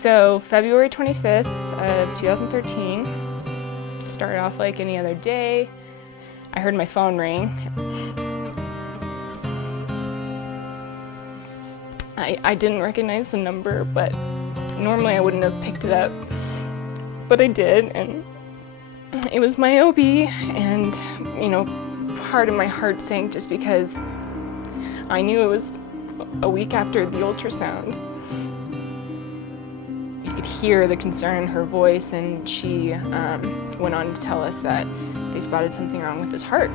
So February 25th of 2013, started off like any other day. I heard my phone ring. I didn't recognize the number, but normally I wouldn't have picked it up, but I did, and it was my OB, and part of my heart sank just because I knew it was a week after the ultrasound. You could hear the concern in her voice, and she went on to tell us that they spotted something wrong with his heart.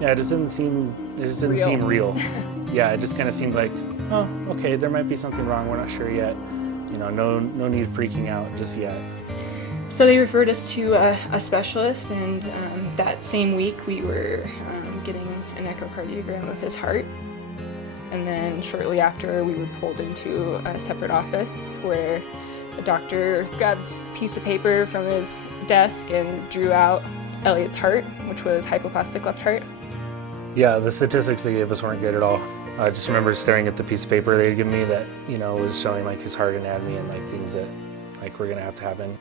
Yeah, it just didn't seem real. Yeah, it just kind of seemed like, oh, okay, there might be something wrong, we're not sure yet. No need freaking out just yet. So they referred us to a specialist, and that same week we were getting an echocardiogram of his heart. And then shortly after, we were pulled into a separate office where the doctor grabbed a piece of paper from his desk and drew out Elliott's heart, which was hypoplastic left heart. Yeah, the statistics they gave us weren't good at all. I just remember staring at the piece of paper they had given me that, was showing like his heart anatomy and like things that like were gonna have to happen.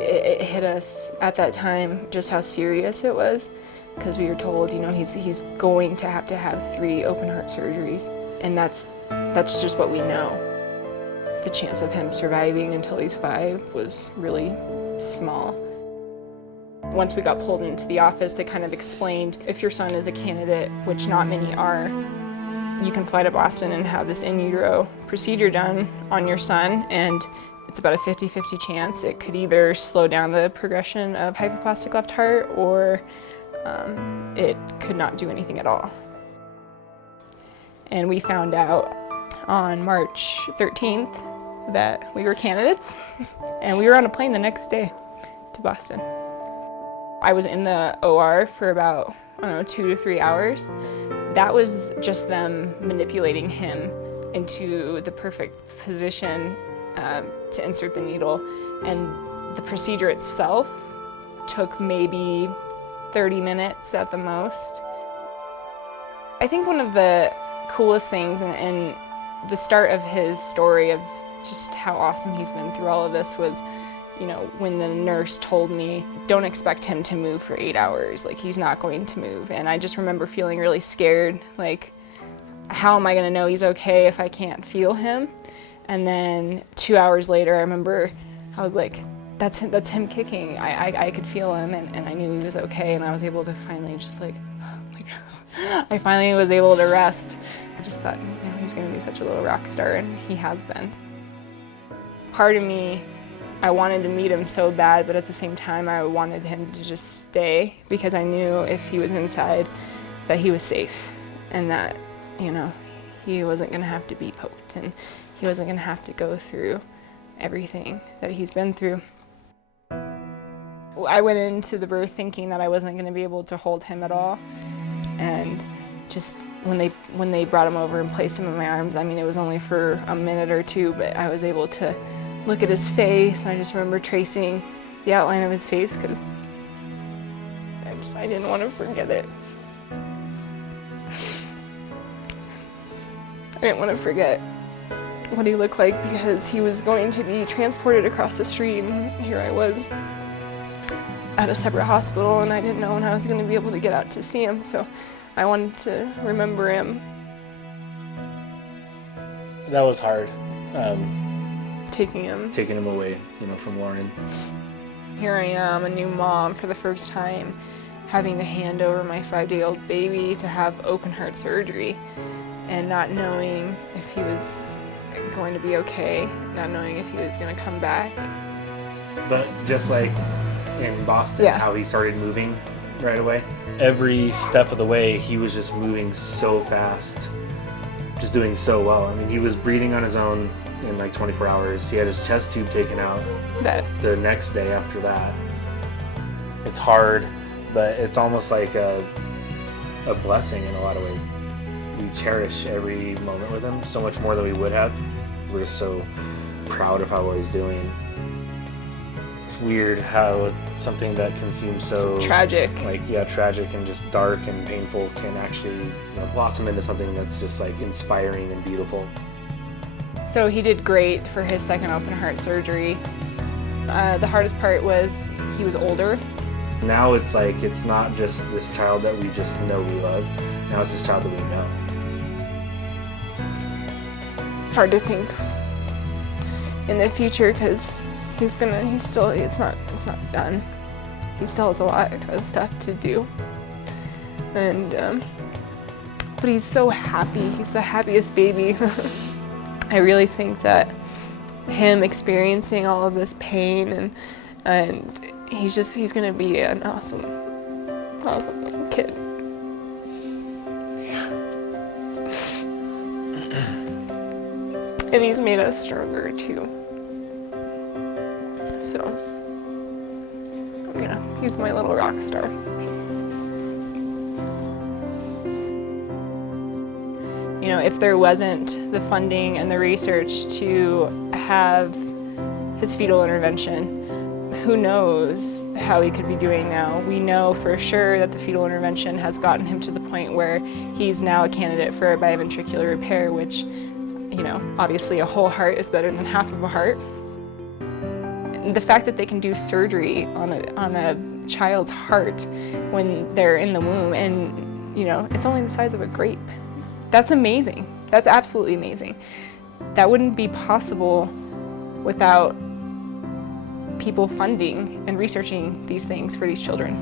It hit us at that time just how serious it was, because we were told, he's going to have 3 open heart surgeries, and that's just what we know. The chance of him surviving until he's 5 was really small. Once we got pulled into the office, they kind of explained, if your son is a candidate, which not many are, you can fly to Boston and have this in utero procedure done on your son, and it's about a 50-50 chance. It could either slow down the progression of hypoplastic left heart, or it could not do anything at all. And we found out on March 13th that we were candidates, and we were on a plane the next day to Boston. I was in the OR for about, 2 to 3 hours. That was just them manipulating him into the perfect position to insert the needle, and the procedure itself took maybe 30 minutes at the most. I think one of the coolest things and the start of his story of just how awesome he's been through all of this was, when the nurse told me, don't expect him to move for 8 hours, like he's not going to move. And I just remember feeling really scared, like, how am I gonna know he's okay if I can't feel him? And then 2 hours later, I remember I was like, that's him kicking. I could feel him, and I knew he was okay, and I was able to finally just I finally was able to rest. I just thought, he's gonna be such a little rock star, and he has been. Part of me, I wanted to meet him so bad, but at the same time, I wanted him to just stay, because I knew if he was inside that he was safe, and that, he wasn't gonna have to be poked, and he wasn't gonna have to go through everything that he's been through. I went into the birth thinking that I wasn't gonna be able to hold him at all, and just when they brought him over and placed him in my arms, it was only for a minute or 2, but I was able to look at his face, and I just remember tracing the outline of his face, because I didn't want to forget it. I didn't want to forget what he looked like, because he was going to be transported across the street, and here I was at a separate hospital, and I didn't know when I was going to be able to get out to see him, so I wanted to remember him. That was hard. Taking him away, from Lauren. Here I am, a new mom for the first time, having to hand over my 5-day-old baby to have open heart surgery, and not knowing if he was going to be okay, not knowing if he was going to come back. But just like in Boston, how he started moving right away. Every step of the way, he was just moving so fast, just doing so well. He was breathing on his own in like 24 hours. He had his chest tube taken out the next day after that. It's hard, but it's almost like a blessing in a lot of ways. We cherish every moment with him so much more than we would have. We're just so proud of how he's doing. It's weird how something that can seem so tragic, tragic and just dark and painful can actually blossom into something that's just like inspiring and beautiful. So he did great for his second open heart surgery. The hardest part was he was older. Now it's like, it's not just this child that we just know we love. Now it's this child that we know. It's hard to think in the future because it's not done. He still has a lot of stuff to do. And, but he's so happy. He's the happiest baby. I really think that him experiencing all of this pain and he's gonna be an awesome little kid. And he's made us stronger too. So, yeah, he's my little rock star. You know, if there wasn't the funding and the research to have his fetal intervention, who knows how he could be doing now. We know for sure that the fetal intervention has gotten him to the point where he's now a candidate for a biventricular repair, which, you know, obviously a whole heart is better than half of a heart. The fact that they can do surgery on a child's heart when they're in the womb, and, you know, it's only the size of a grape. That's amazing. That's absolutely amazing. That wouldn't be possible without people funding and researching these things for these children.